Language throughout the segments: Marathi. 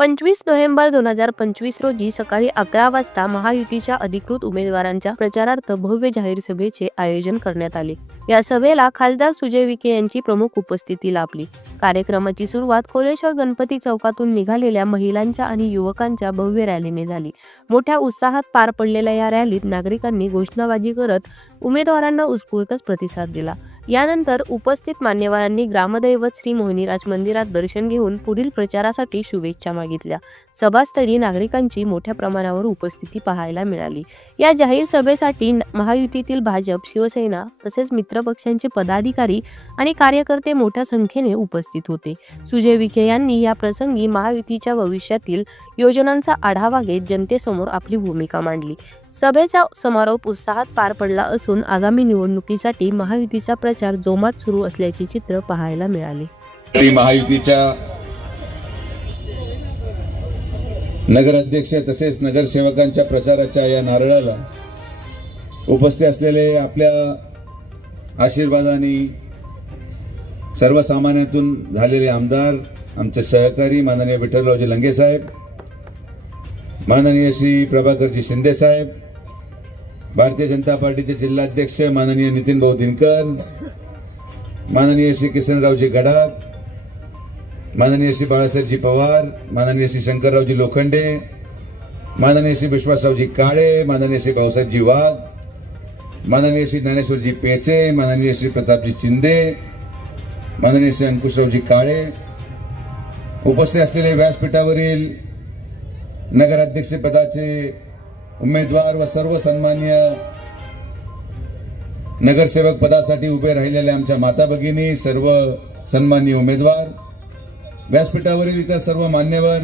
25 नोव्हेंबर 2025 रोजी सकाळी 11 वाजता महायुतीच्या अधिकृत उमेदवारांच्या प्रचारार्थ भव्य जाहीर सभेचे आयोजन करण्यात आले। या सभेला खासदार सुजय विखे यांची प्रमुख उपस्थिती लाभली। कार्यक्रमाची सुरुवात कोलेश्वर गणपती चौकातून निघालेल्या महिलांच्या आणि युवकांच्या भव्य रॅलीने झाली। मोठ्या उत्साहात पार पडलेल्या या रॅलीत नागरिकांनी घोषणाबाजी करत उमेदवारांना उत्स्फूर्त प्रतिसाद दिला। यानंतर उपस्थित मान्यवरांनी ग्रामदैवत श्री मोहिनीराज मंदिरात दर्शन घेऊन पुढील प्रचारासाठी शुभेच्छा मागितल्या। सभास्थळी नागरिकांची मोठ्या प्रमाणावर उपस्थिती पाहायला मिळाली। या जाहीर सभेसाठी महायुतीतील भाजप, शिवसेना तसेच मित्र पक्षांचे पदाधिकारी आणि कार्यकर्ते मोठ्या संख्येने उपस्थित होते। सुजय विखे यांनी या प्रसंगी महायुतीच्या भविष्यातील योजनांचा आढावा घेत जनतेसमोर आपली भूमिका मांडली। सभेचा समारोप उत्साहात पार पडला असून आगामी निवडणुकीसाठी महायुतीचा प्रचार जोमात सुरू असल्याचे चित्र पाहायला मिळाले। महायुतीच्या नगराध्यक्ष तसेच नगरसेवकांच्या प्रचाराच्या या नारळाला उपस्थित असलेले आपल्या आशीर्वादाने सर्वसामान्यातून झालेले आमदार, आमचे सहकारी माननीय विठ्ठलरावजी लंगे साहेब, माननीय श्री प्रभाकरजी शिंदे साहेब, भारतीय जनता पार्टीचे जिल्हाध्यक्ष माननीय नितीन भाऊ दिनकर, माननीय श्री किसनरावजी गडाख, माननीय श्री बाळासाहेबजी पवार, माननीय श्री शंकररावजी लोखंडे, माननीय श्री विश्वासरावजी काळे, माननीय श्री भाऊसाहेबजी वाघ, माननीय श्री ज्ञानेश्वरजी पेचे, माननीय श्री प्रतापजी शिंदे, माननीय श्री अंकुशरावजी काळे, उपस्थित असलेले व्यासपीठावरील नगराध्यक्ष पदाचे उमेदवार व सर्व सन्मान्य नगरसेवक पदासाठी उभे राहिलेल्या आमच्या माता भगिनी, सर्व सन्मान्य उमेदवार, व्यासपीठावरील इतर सर्व मान्यवर,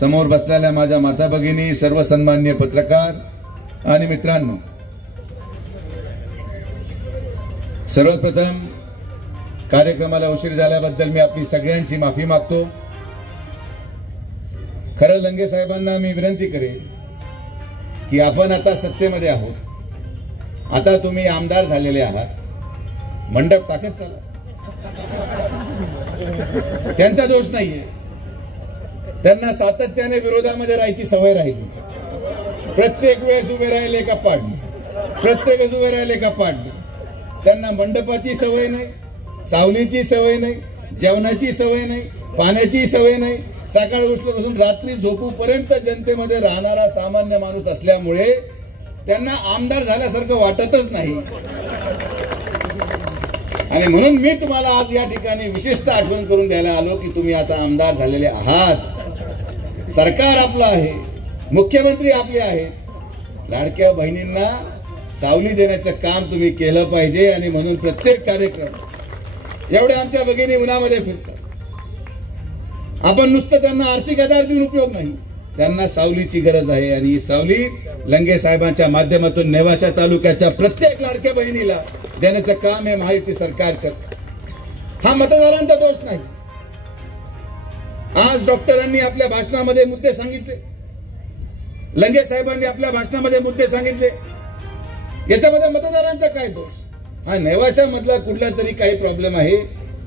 समोर बसलेल्या माझ्या माता भगिनी, सर्व सन्मान्य पत्रकार आणि मित्रांनो, सर्वप्रथम कार्यक्रमाला उशीर झाल्याबद्दल मी आपली सगळ्यांची माफी मागतो। खरं लंगे साहेबांना मी विनंती करेन की आपण आता सत्तेमध्ये आहोत, आता तुम्ही आमदार झालेले आहात, मंडप टाकत चला, त्यांचा दोष नाहीये। त्यांना सातत्याने विरोधामध्ये राहायची सवय राहिली, प्रत्येक वेळेस उभे राहिले का पाडले, प्रत्येक वेळेस उभे राहिले का पाडले। त्यांना मंडपाची सवय नाही, सावलीची सवय नाही, जेवणाची सवय नाही, पाण्याची सवय नाही, सकाळी उठल्यापासून रात्री झोपूपर्यंत जनतेमध्ये राहणारा सामान्य माणूस असल्यामुळे त्यांना आमदार झाल्यासारखं वाटतच नाही। आणि म्हणून मी तुम्हाला आज या ठिकाणी विशेषतः आठवण करून द्यायला आलो की तुम्ही आता आमदार झालेले आहात, सरकार आपलं आहे, मुख्यमंत्री आपले आहेत, लाडक्या बहिणींना सावली देण्याचं काम तुम्ही केलं पाहिजे। आणि म्हणून प्रत्येक कार्यक्रम एवढ्या आमच्या भगिनी उन्हामध्ये फिरतात, आपण नुसतं त्यांना आर्थिक आधार देऊन उपयोग नाही, त्यांना सावलीची गरज आहे। आणि ही सावली लंगे साहेबांच्या माध्यमातून नेवासा तालुक्याच्या प्रत्येक लाडक्या बहिणीला देण्याचं काम हे महायुती सरकार करते। हा मतदारांचा दोष नाही। आज डॉक्टरांनी आपल्या भाषणामध्ये मुद्दे सांगितले, लंगे साहेबांनी आपल्या भाषणामध्ये मुद्दे सांगितले, याच्यामध्ये मतदारांचा काय दोष? हा नेवासा मधला कुठला तरी काही प्रॉब्लेम आहे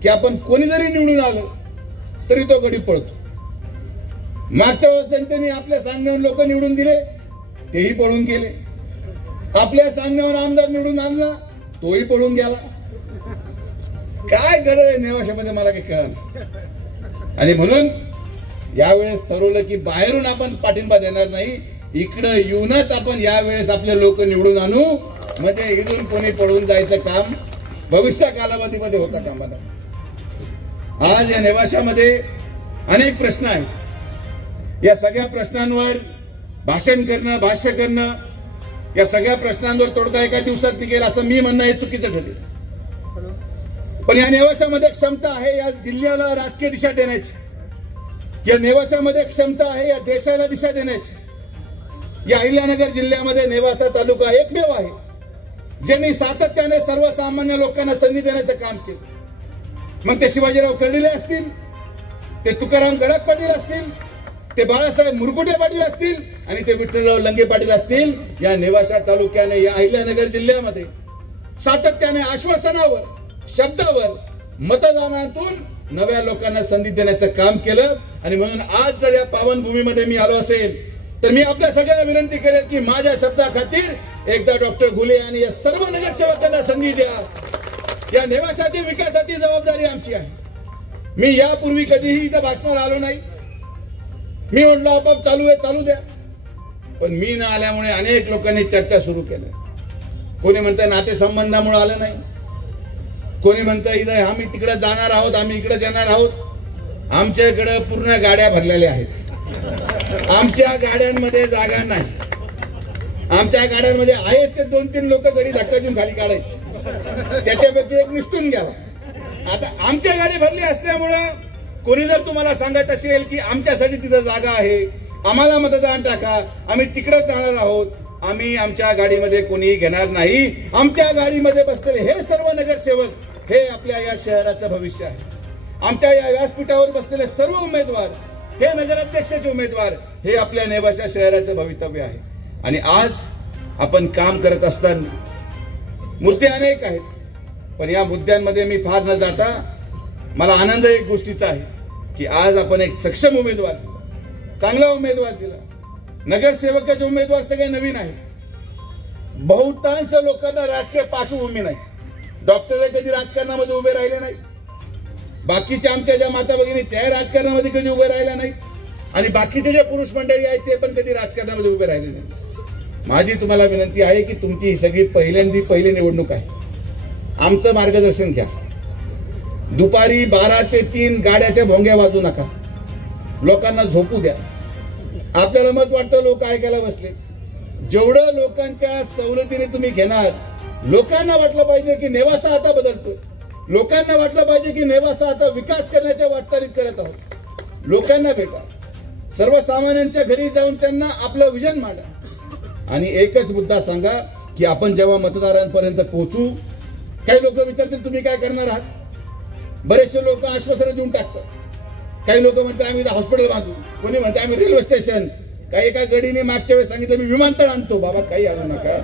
की आपण कोणी जरी निवडून आलो तरी तो गडी पळतो। मागच्या वेळेस जनतेने आपल्या सांगण्यावर लोक निवडून दिले, तेही पळून गेले, आपल्या सांगण्यावर आमदार निवडून आणला, तोही पळून गेला। काय गरज आहे नेवाशामध्ये मला काही कळलं। आणि म्हणून यावेळेस ठरवलं की बाहेरून आपण पाठिंबा देणार नाही, इकडे येऊनच आपण यावेळेस आपले लोक निवडून आणू, म्हणजे इकडून कोणी पळून जायचं काम भविष्य कालावधीमध्ये होता कामा नये। आज या नेवाशामध्ये अनेक प्रश्न आहेत, या सगळ्या प्रश्नांवर भाषण करणं, भाष्य करणं, या सगळ्या प्रश्नांवर तोडगा एका दिवसात निघेल असं मी म्हणणं हे चुकीचं ठरेल। पण या नेवाशामध्ये क्षमता आहे या जिल्ह्याला राजकीय दिशा देण्याची, या नेवाशामध्ये क्षमता आहे या देशाला दिशा देण्याची। या अहिल्यानगर जिल्ह्यामध्ये नेवासा तालुका एकमेव आहे ज्यांनी सातत्याने सर्वसामान्य लोकांना संधी देण्याचं काम केलं। मग ते शिवाजीराव कर्डिले असतील, ते तुकाराम गडाख पाटील असतील, ते बाळासाहेब मुरकुटे पाटील असतील आणि ते विठ्ठलराव लंगे पाटील असतील, या नेवासा तालुक्याने या अहिल्यानगर जिल्ह्यामध्ये सातत्याने आश्वासनावर, शब्दावर, मतदानातून नव्या लोकांना संधी देण्याचं काम केलं. आणि म्हणून आज जर या पावनभूमीमध्ये मी आलो असेल तर मी आपल्या सगळ्यांना विनंती करेन की माझ्या शब्दाखातीर एकदा डॉक्टर घुले आणि या सर्व नगरसेवकांना संधी द्या. या नेवाशाच्या विकासाची जबाबदारी आमची आहे. मी यापूर्वी कधीही इथं भाषणाला आलो नाही. मी म्हटलं आपोआप चालू आहे, चालू द्या. पण मी न आल्यामुळे अनेक लोकांनी चर्चा सुरू केल्या. कोणी म्हणतं नातेसंबंधामुळे आलं नाही, कोणी म्हणतं इथं आम्ही तिकडे जाणार आहोत, आम्ही इकडे येणार आहोत. आमच्याकडे पूर्ण गाड्या भरलेल्या आहेत. आमच्या गाड्यांमध्ये जागा नाही. आमच्या गाड्यांमध्ये आहेच ते 2-3 लोक गडी धक्का देऊन खाली काढायचे, त्याच्यापैकी एक निसटून गेला. आता आमच्या गाडी भरली असल्यामुळं कोणी जर तुम्हाला सांगत असेल की आमच्यासाठी तिथं जागा आहे, आम्हाला मतदान टाका, आम्ही तिकडे जाणार आहोत, आम्ही आमच्या गाडीमध्ये कोणीही घेणार नाही. आमच्या गाडीमध्ये बसलेले हे सर्व नगरसेवक हे आपल्या या शहराचं भविष्य आहे. आमच्या या व्यासपीठावर बसलेले सर्व उमेदवार हे नगराध्यक्षाचे उमेदवार हे आपल्या नेवाशा शहराचं भवितव्य आहे. आणि आज आपण काम करत असताना मुद्दे अनेक आहेत, पण या मुद्द्यांमध्ये मी फार न जाता मला आनंद एक गोष्टीचा आहे की आज आपण एक सक्षम उमेदवार दिला, चांगला उमेदवार दिला. नगरसेवकाचे उमेदवार सगळे नवीन आहेत. बहुतांश लोकांना राजकीय पार्श्वभूमी नाही. डॉक्टर कधी राजकारणामध्ये उभे राहिले नाही. बाकीच्या आमच्या ज्या माता भगिनी त्या राजकारणामध्ये कधी उभे राहिल्या नाही. आणि बाकीचे जे पुरुष मंडळी आहेत ते पण कधी राजकारणामध्ये उभे राहिले नाही. माझी तुम्हाला विनंती आहे की तुमची ही सगळी पहिली निवडणूक आहे. आमचं मार्गदर्शन घ्या. दुपारी 12 ते 3 गाड्याच्या भोंग्या वाजू नका. लोकांना झोपू द्या. आपल्याला मत वाटतं लोक ऐकायला बसले. जेवढं लोकांच्या सवलतीने तुम्ही घेणार, लोकांना वाटलं पाहिजे की नेवासा आता बदलतोय. लोकांना वाटलं पाहिजे की नेवासा आता विकास करण्याच्या वाटचालीत करत आहोत. लोकांना भेटा, सर्वसामान्यांच्या घरी जाऊन त्यांना आपलं विजन मांडा आणि एकच मुद्दा सांगा की आपण जेव्हा मतदारांपर्यंत पोहोचू, काही लोक विचारतील तुम्ही काय करणार आहात. बरेचसे लोक आश्वासनं देऊन टाकतात. काही लोक म्हणतात आम्ही हॉस्पिटल बांधू, कोणी म्हणते आम्ही रेल्वे स्टेशन, काही एका गडीने मागच्या वेळेस सांगितलं मी विमानतळ आणतो. बाबा काही आणू नका.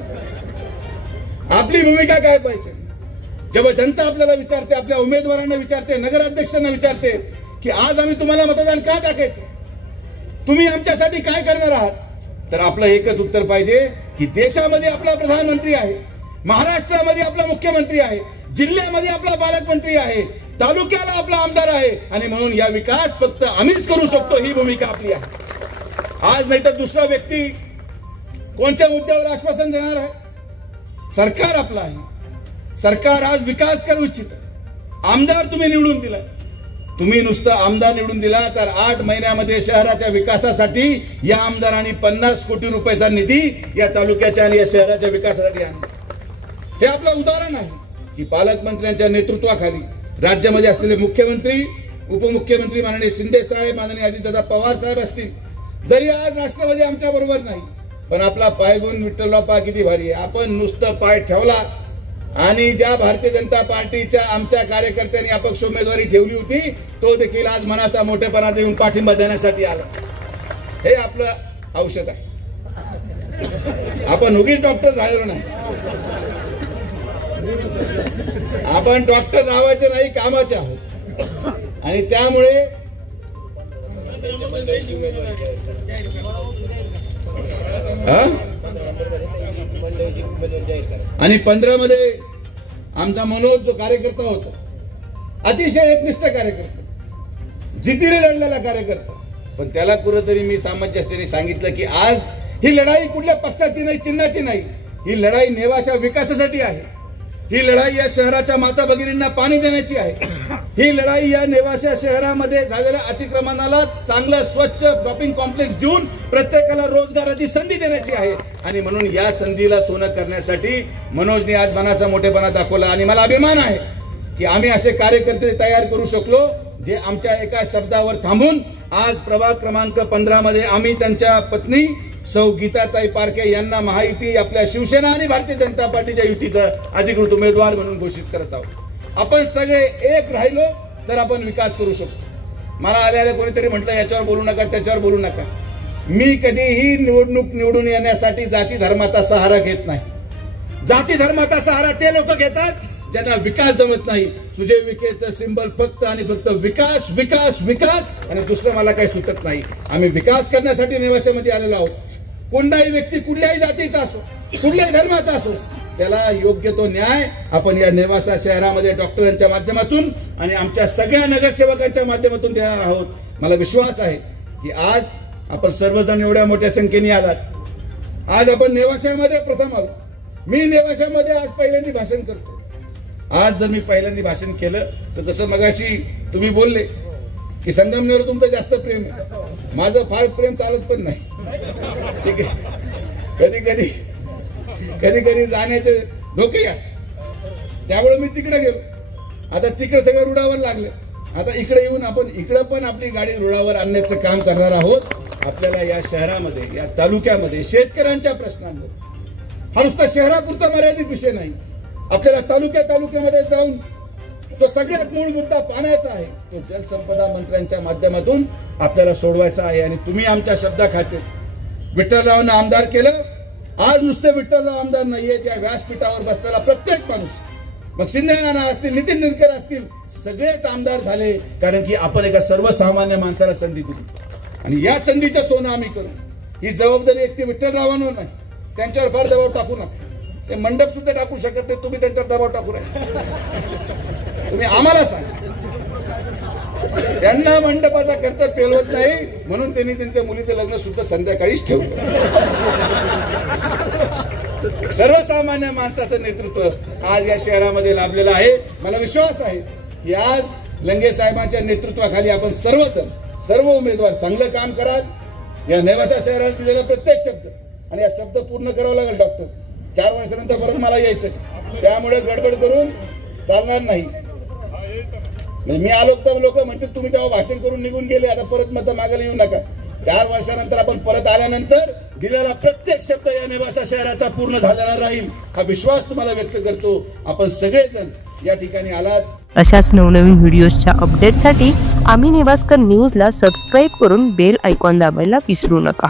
आपली भूमिका काय पाहिजे. जेव्हा जनता आपल्याला विचारते, आपल्या उमेदवारांना विचारते, नगराध्यक्षांना विचारते की आज आम्ही तुम्हाला मतदान का टाकायचं, तुम्ही आमच्यासाठी काय करणार आहात, तर आपलं एकच उत्तर पाहिजे की देशामध्ये आपला प्रधानमंत्री आहे, महाराष्ट्रामध्ये आपला मुख्यमंत्री आहे, जिल्ह्यामध्ये आपला पालकमंत्री आहे, तालुक्याला आपला आमदार आहे आणि म्हणून या विकास फक्त आम्हीच करू शकतो. ही भूमिका आपली आहे. आज नाही तर दुसरा व्यक्ती कोणत्या मुद्द्यावर आश्वासन देणार आहे. सरकार आपलं आहे. सरकार आज विकास करू इच्छित. आमदार तुम्ही निवडून दिला. तुम्ही नुसतं आमदार निवडून दिला तर 8 महिन्यामध्ये शहराच्या विकासासाठी या आमदारांनी 50 कोटी रुपयाचा निधी या तालुक्याच्या आणि या शहराच्या विकासासाठी आणला. हे आपलं उदाहरण आहे की पालकमंत्र्यांच्या नेतृत्वाखाली राज्यामध्ये असलेले मुख्यमंत्री, उपमुख्यमंत्री माननीय शिंदे साहेब, माननीय अजितदादा पवार साहेब असतील, जरी आज राष्ट्रवादी आमच्या बरोबर नाही, पण आपला पायगुण विठ्ठलबाप्पा किती भारी आहे. आपण नुसतं पाय ठेवला आणि ज्या भारतीय जनता पार्टीच्या आमच्या कार्यकर्त्यांनी अपक्ष उमेदवारी ठेवली होती तो देखील आज मनाचा मोठेपणा देऊन पाठिंबा देण्यासाठी आला. हे आपलं औषध आहे. आपण उगीच डॉक्टर झालेलो नाही. आपण डॉक्टर नावाचे नाही, कामाचे आहोत. आणि त्यामुळे आणि 15 मध्ये आमचा मनोज जो कार्यकर्ता होता, अतिशय एकनिष्ठ कार्यकर्ता, जितीने लढलेला कार्यकर्ता, पण त्याला कुठेतरी मी सामंजस्याने सांगितलं की आज ही लढाई कुठल्या पक्षाची नाही, चिन्हाची नाही. ही लढाई नेवाशा विकासासाठी आहे. ही लढाई या शहराच्या माता भगिनींना पाणी देण्याची आहे. ही लढाई या नेवाशा शहरामध्ये झालेल्या अतिक्रमणाला चांगलं स्वच्छ शॉपिंग कॉम्प्लेक्स देऊन प्रत्येकाला रोजगाराची संधी देण्याची आहे. आणि म्हणून या संधीला सोनं करण्यासाठी मनोजने आज मनाचा मोठेपणा दाखवला. आणि मला अभिमान आहे की आम्ही असे कार्यकर्ते तयार करू शकलो जे आमच्या एका शब्दावर थांबून आज प्रभाग क्रमांक 15 मध्ये आम्ही त्यांच्या पत्नी सौ गीताताई पारखे यांना महायुती, आपल्या शिवसेना आणि भारतीय जनता पार्टीच्या युतीचा अधिकृत उमेदवार म्हणून घोषित करत आहोत. आपण सगळे एक राहिलो तर आपण विकास करू शकतो. मला आल्याला कोणीतरी म्हटलं याच्यावर बोलू नका, त्याच्यावर बोलू नका. मी कधीही निवडणूक निवडून येण्यासाठी जाती धर्माचा सहारा घेत नाही. जाती धर्माचा सहारा ते लोक घेतात त्यांना विकास जमत नाही. सुजय विखेचं सिंबल फक्त आणि फक्त विकास विकास विकास आणि दुसरं मला काही सुचत नाही. आम्ही विकास करण्यासाठी नेवाशामध्ये आलेलो आहोत. कोणताही व्यक्ती कुठल्याही जातीचा असो, कुठल्याही धर्माचा असो, त्याला योग्य तो न्याय आपण या नेवासा शहरामध्ये डॉक्टरांच्या माध्यमातून आणि आमच्या सगळ्या नगरसेवकांच्या माध्यमातून देणार आहोत. मला विश्वास आहे की आज आपण सर्वजण एवढ्या मोठ्या संख्येने आलात. आज आपण नेवाशामध्ये प्रथम आलो. मी नेवाशामध्ये आज पहिल्यांदा भाषण करतो. आज जर मी पहिल्यांदा भाषण केलं तर जसं मगाशी तुम्ही बोलले की संगमनेर तुमचं जास्त प्रेम आहे, माझं फार प्रेम चालत पण नाही. ठीक आहे, कधी कधी जाण्याचे धोकेही असतात. त्यामुळे मी तिकडे गेलो. आता तिकडे सगळं रुळावर लागलं. आता इकडे येऊन आपण इकडे पण आपली गाडी रुळावर आणण्याचं काम करणार आहोत. आपल्याला या शहरामध्ये, या तालुक्यामध्ये शेतकऱ्यांच्या प्रश्नांवर, हा नुसता शहरापुरता मर्यादित विषय नाही, आपल्याला तालुक्यामध्ये जाऊन तो सगळ्यात मूळ मुद्दा पाण्याचा आहे, तो जलसंपदा मंत्र्यांच्या माध्यमातून आपल्याला सोडवायचा आहे. आणि तुम्ही आमच्या शब्दाखातीर विठ्ठलरावांना आमदार केलं. आज नुसते विठ्ठलराव आमदार नाहीये, त्या व्यासपीठावर बसलेला प्रत्येक माणूस, मग शिंदे नाना असतील, नितीन निलकर असतील, सगळेच आमदार झाले कारण की आपण एका सर्वसामान्य माणसाला संधी दिली. आणि या संधीचं सोनं आम्ही करू. ही जबाबदारी एकटी विठ्ठलरावांवर नाही, त्यांच्यावर फार दबाव टाकू नका. ते मंडप सुद्धा टाकू शकत नाही, तुम्ही त्यांच्यावर दबाव टाकू नका. तुम्ही आम्हाला सांगा. त्यांना मंडपाचा खर्च पेलवत नाही म्हणून त्यांनी त्यांच्या मुलीचं लग्न सुद्धा संध्याकाळीच ठेवलं. सर्वसामान्य माणसाचं नेतृत्व आज या शहरामध्ये लाभलेलं आहे. मला विश्वास आहे की आज लंगे साहेबांच्या नेतृत्वाखाली आपण सर्वजण, सर्व उमेदवार चांगलं काम कराल. या नेवासा शहरात दिलेला प्रत्येक शब्द, आणि हा शब्द पूर्ण करावा लागेल. डॉक्टर 4 वर्षानंतर परत मला यायचं, त्यामुळे गडबड करून चालणार नाही. मी आलो तर लोक म्हणतात तुम्ही तेव्हा भाषण करून निघून गेले, आता परत मत मागायला येऊ नका. 4 वर्षानंतर आपण परत आल्यानंतर दिलेला प्रत्येक शब्द या नेवासा शहराचा पूर्ण झालेला राहील, हा विश्वास तुम्हाला व्यक्त करतो. आपण सगळेजण या ठिकाणी आलात. अशाच नवनवीन व्हिडिओजच्या अपडेटसाठी आम्ही नेवास्कर न्यूजला सबस्क्राईब करून बेल आयकॉन दाबायला विसरू नका.